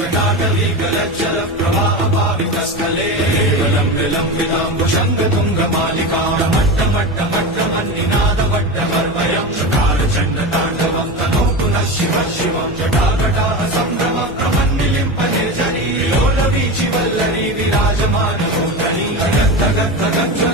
जटाटवीकलज्जल प्रवाहपावितस्थले केवलं विलम्बिताम्बुशङ्गतुङ्गमालिकां मट्टमट्टमट्टमन्निनादवट्टमर्वयं चकारचण्डताण्डवं तनौ पुनः शिव शिवं जटाकटाः सम्भ्रम प्रमन्निलिम्पने जनी लोलवीचिवल्लरी विराजमानभूतनी गद्गद्गद्गद्